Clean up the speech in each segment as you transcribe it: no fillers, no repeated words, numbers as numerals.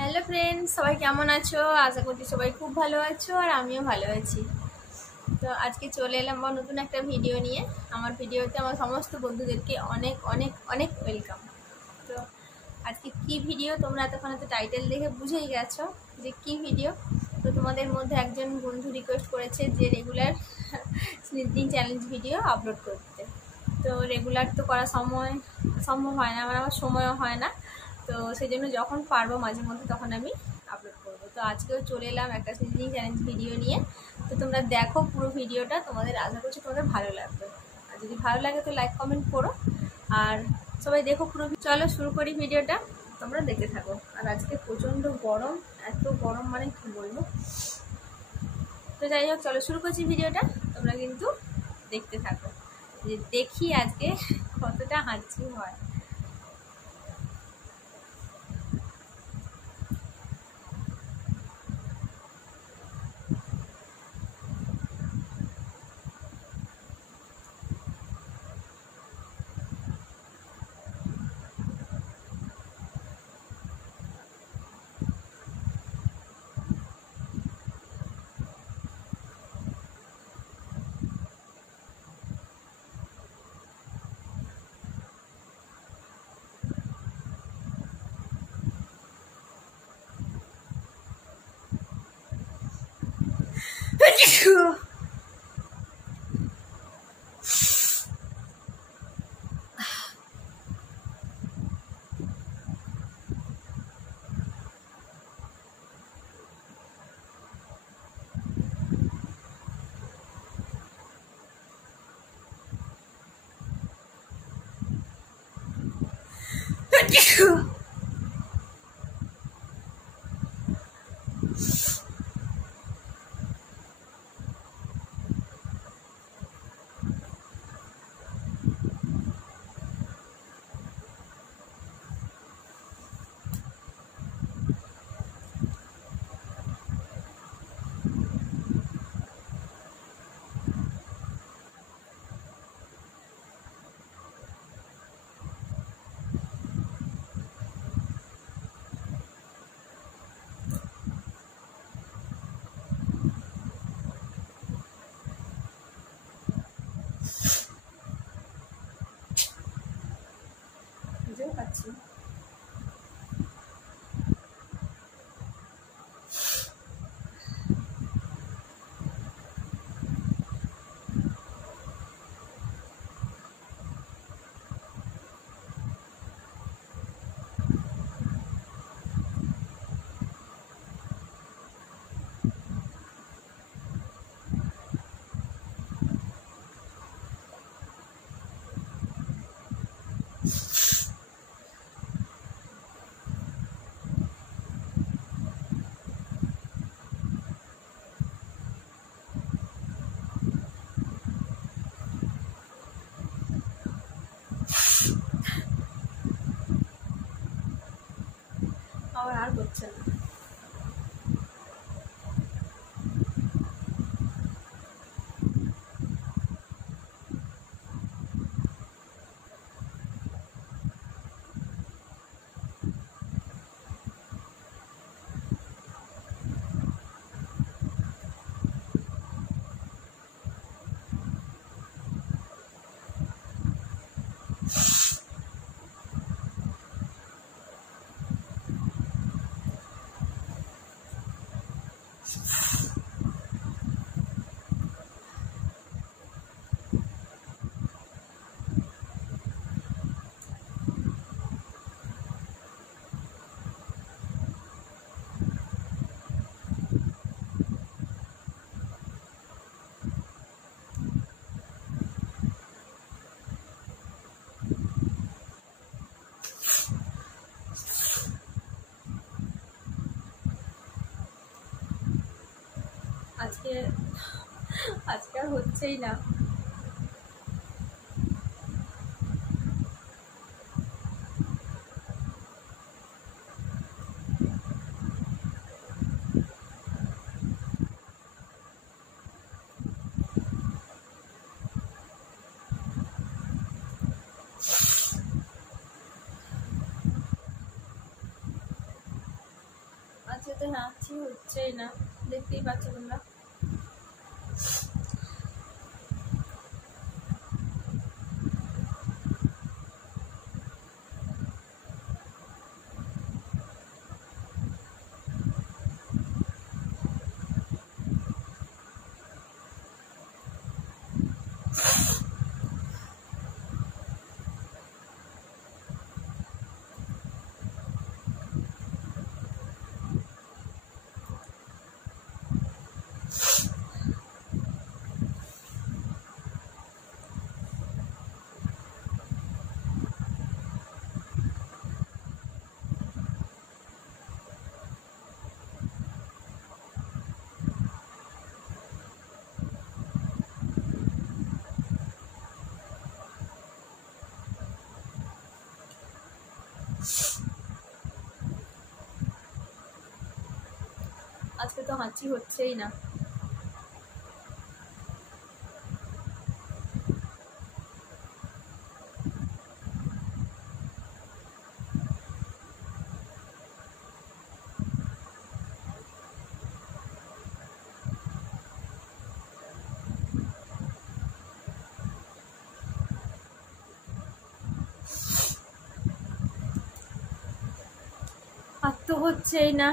Hello friends, সবাই কেমন আছো? আশা করছি সবাই খুব ভালো আছো আর আমিও ভালো আছি। তো আজকে চলে এলাম আমার নতুন একটা ভিডিও নিয়ে। আমার ভিডিওতে আমার সমস্ত বন্ধুদেরকে অনেক অনেক অনেক ওয়েলকাম। তো আজকে কি ভিডিও তোমরা এতক্ষণ তো টাইটেল দেখে বুঝেই গেছো যে কি ভিডিও। তো তোমাদের মধ্যে একজন বন্ধু রিকোয়েস্ট করেছে যে রেগুলার স্নিচিং চ্যালেঞ্জ ভিডিও আপলোড করতে। তো রেগুলার তো করা সম্ভব হয় না, আমার সময়ও হয় না। তো সেই জন্য যখন পারবো মাঝে মধ্যে তখন আমি আপলোড করবো। তো আজকেও চলে এলাম একটা স্নিচিং চ্যালেঞ্জ ভিডিও নিয়ে। তো তোমরা দেখো পুরো ভিডিওটা, তোমাদের আশা করছি তোমাদের ভালো লাগবে। আর যদি ভালো লাগে তো লাইক কমেন্ট করো, আর সবাই দেখো পুরো। চলো শুরু করি ভিডিওটা, তোমরা দেখতে থাকো। আর আজকে প্রচণ্ড গরম, এত গরম মানে কি বলবো। তো যাই হোক, চলো শুরু করছি ভিডিওটা, তোমরা কিন্তু দেখতে থাকো যে দেখি আজকে কতটা হাঁচি হয়। বুঝতেও পারছি। আমার আর হচ্ছে না। আজকে আজকে আর হচ্ছেই না। তো হাঁচি হচ্ছেই না, দেখতেই পাচ্ছ তোমরা। আজকে তো হাঁচি হচ্ছেই না। আর তো হচ্ছেই না,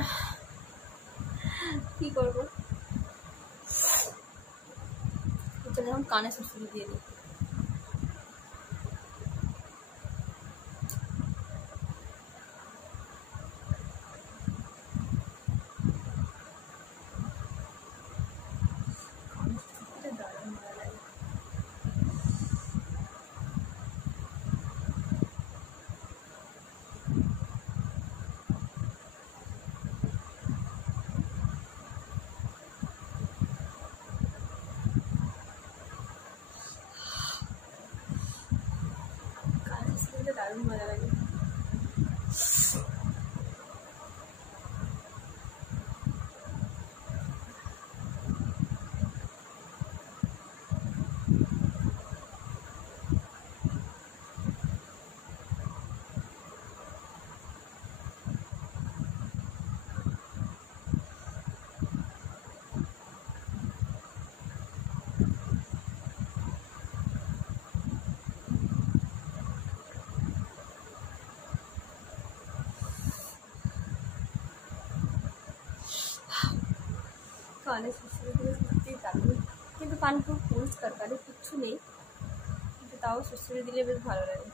কি করবো? এখন কানে সুসুরি দিয়ে দিই। দারুণ মজা লাগে। কানে সুসুরি দিলে সত্যিই দারুণ, কিন্তু কান পুরো পরিষ্কার, কানে কিচ্ছু নেই, কিন্তু তাও সুসুরি দিলে বেশ ভালো লাগে।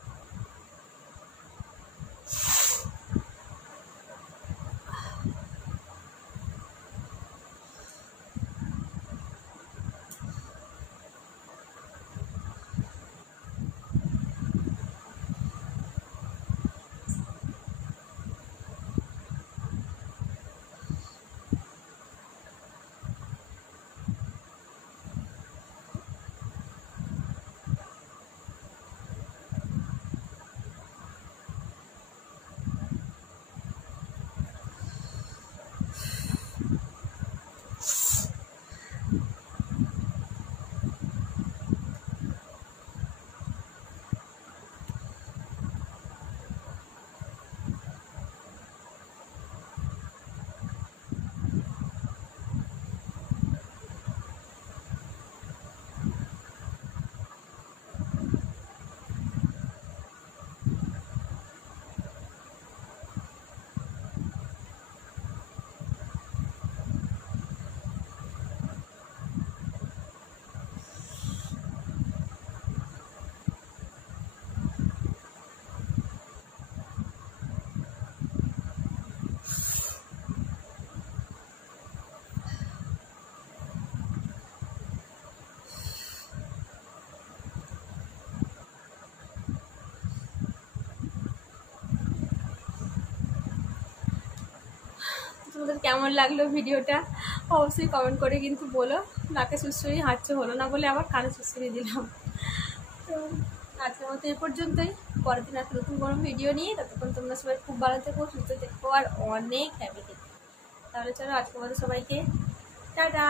তোমাদের কেমন লাগলো ভিডিওটা অবশ্যই কমেন্ট করে কিন্তু বলো। নাকে সুসুরি হাঁচতে হলো না বলে আবার কানে সুসুরি দিলাম। তো আজকের মতো এই পর্যন্তই, পরের দিন একটা নতুন কোনো ভিডিও নিয়ে, ততক্ষণ তোমরা সবাই খুব ভালো থেকো, সুস্থ থেকো আর অনেক হ্যাপি থেকো। তাহলে চলো আজকের মতো সবাইকে টাটা।